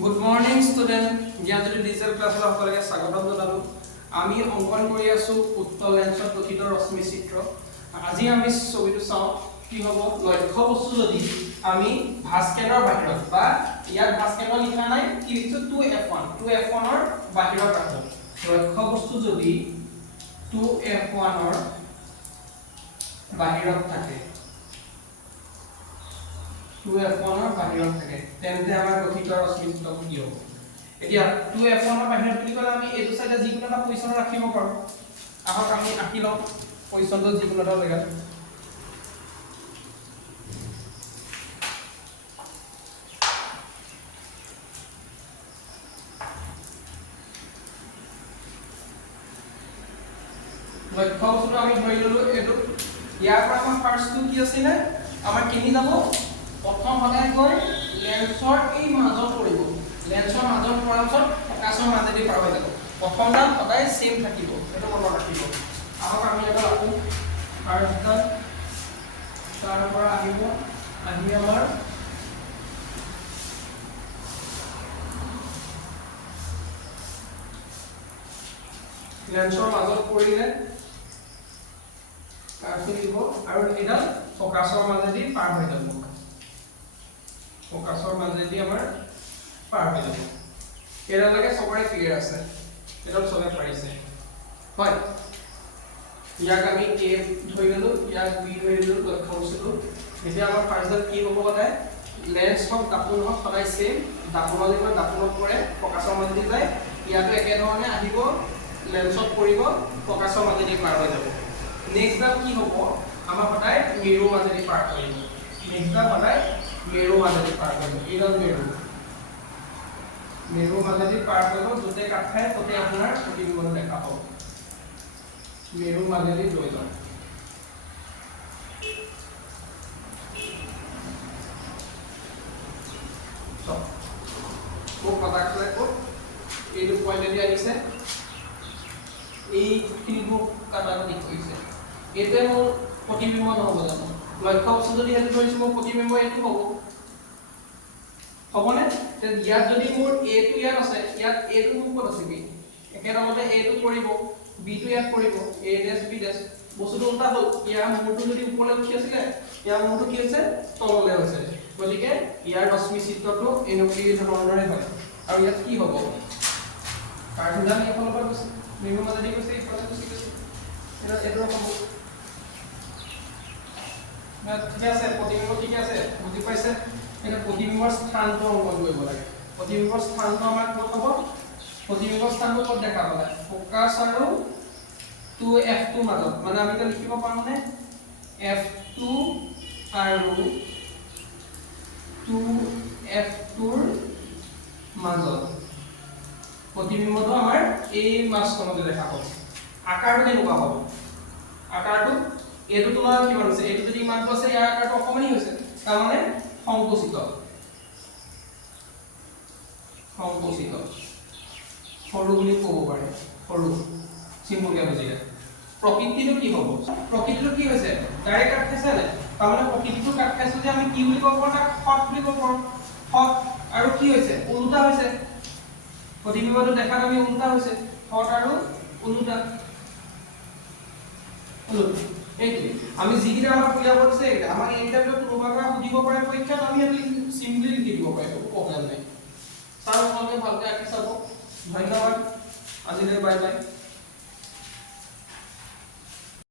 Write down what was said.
good morning student Gyanjyoti digital ক্লাছৰ সকলোকে স্বাগতম জনালো আমি অংকন কৰি আছো উত্তল লেন্সত গঠিত ৰশ্মি চিত্ৰ আজি আমি ছবিটো চাও কি হ'ব লক্ষ্য বস্তু যদি আমি ভাস্কেনৰ বাহিৰত বা ইয়াত ভাস্কেনৰ লিখা নাই কি লিখিছো 2f1 ৰ বাহিৰত ৰাখো লক্ষ্য বস্তু যদি 2f1 ৰ বাহিৰত থাকে 2f1 ৰ বাহিৰত থাকে তেন্তে আমাৰ গঠিত ৰশ্মি চিত্ৰ কি হ'ব এতিয়া 2f1 ৰ বাহিৰত বুলি ক'লে আমি এইটো সাইডে যিকোনো এটা পজিশন ৰাখিব পাৰো আহক আমি আঁকি লওঁ পজিশনটো যিকোনো এটা জেগাত লক্ষ্য বস্তুটো আমি ধৰি ললো এইটো ইয়াৰ পৰা আমাৰ ফাৰ্ষ্টটো কি আছিল আমাৰ কিনি যাব প্ৰথম সদায় গৈ লেন্সৰ এই মাজত পৰিব লেন্সৰ মাজত পৰাৰ পিছত ফোকাছৰ মাজেদি পাৰ হৈ যাব প্ৰথমডাল সদায় সেম থাকিব এটা মনত ৰাখিব আহক আমি এটা ৰাখো ফাৰ্ষ্টডাল তাৰ পৰা আহিব আহি আমাৰ লেন্সৰ মাজত পৰিলে কাৰ্ভ দিব আৰু এডাল ফোকাছৰ মাজেদি পাৰ হৈ যাব ফোকাছৰ মাজেদি আমাৰ পাৰ হৈ যাব এডালকে সবৰে ক্লিয়াৰ আছে এডাল সবে পাৰিছে হয় ইয়াক আমি a ধৰি ললো ইয়াক b ধৰি ললো লক্ষ্য বস্তুটো এতিয়া আমাৰ ফাৰ্ষ্টডাল কি হ'ব সদায় লেন্স হক দাপোন হক সদায় সেম দাপোনৰ যিমান দাপোনত পৰে ফোকাছৰ মাজেদি যায় ইয়াতো একে ধৰণে আহিব লেন্সত পৰিব ফোকাছৰ মাজেদি পাৰ হৈ যাব নেক্সট ডাল কি হ'ব আমাৰ সদায় মিৰৰ মাজেদি পাৰ কৰিব নেক্সট ডাল সদায় মিৰৰ মাজেদি পাৰ কৰিব এইডাল মিৰৰ মাজেদি পাৰ কৰিব যতে কাট খায় ততে আপোনাৰ প্ৰতিবিম্বটো দেখা পাব মিৰৰ মাজেদি লৈ যাওক মোক কথা ক'লে ক'ত এইটো পইণ্টেদি আহিছে এই খিনিটো কাটাটো ঠিক কৰিছে এতে মোৰ প্ৰতিবিম্ব নহ'ব জানো লক্ষ্য বস্তু যদি হেতু ধৰিছো মোৰ প্ৰতিবিম্ব এইটো হ'ব হ'বনে তে ইয়াত যদি মোৰ a টো ইয়াত আছে ইয়াত a টো মোৰ ক'ত আছে কি একেদৰে a টো পৰিব b টো ইয়াত পৰিব a ড্যাশ b ড্যাশ বস্তুটো উল্টা হ'ল ইয়াৰ মূৰটো যদি ওপৰলৈ উঠি আছিলে ইয়াৰ মূৰটো কি হৈছে তললৈ হৈছে গতিকে ইয়াৰ ৰশ্মি চিত্ৰটো এনেকুৱা ধৰণৰে হয় আৰু ইয়াত কি হ'ব কাৰ্ভডাল এইফালৰ পৰা গৈছে মিৰৰ মাজেদি গৈছে এইফালে গুচি গৈছে এটা হ'ব ঠিক আছে প্ৰতিবিম্ব ঠিক আছে বুজি পাইছে এটা প্ৰতিবিম্বৰ স্থানটো অংকন কৰিব লাগে প্ৰতিবিম্বৰ স্থানটো আমাৰ ক'ত হ'ব প্ৰতিবিম্বৰ স্থানটো ক'ত দেখা পালে ফোকাছ আৰু 2f2 মাজত মানে আমি লিখিব পাৰোঁনে f2 আৰু 2f2 ৰ মাজত প্ৰতিবিম্বটো আমাৰ এই মাছখনতে দেখা পাব আকাৰটো কেনেকুৱা হ'ব আকাৰটো এটো তোমাৰ কি হৈছে এটো যদি ইমান আছে ইয়াৰ আকাৰটো অকমানি হৈছে তাৰ মানে সংকোচিত সৰু বুলি ক'ব পাৰে সৰু চিম্পলকে বুজিলে প্ৰকৃতিটো কি হ'ব প্ৰকৃতিটো কি হৈছে ডাইৰেক্ট কাট খাইছে নে তাৰ মানে প্ৰকৃতিটো কাট খাইছে যে আমি কি বুলি ক'ব পাৰোঁ তাক হট বুলি ক'ব পাৰোঁ হট আৰু কি হৈছে উল্টা হৈছে প্ৰতিবিম্বটো দেখাত আমি উল্টা হৈছে হট আৰু উল্টা এইটো আমি যিকিটা আমাৰ ক্লিয়াৰ কৰিছে আমাৰ এই টাইপৰ কোনোবা পৰা সুধিব পাৰে পৰীক্ষাত আমি এটা সিম্পলি লিখি দিব পাৰিম প্ৰব্লেম নাই স্যাৰ সকলোৱে ভালকৈ আঁকি চাব ধন্যবাদ আজিলৈ বাই বাই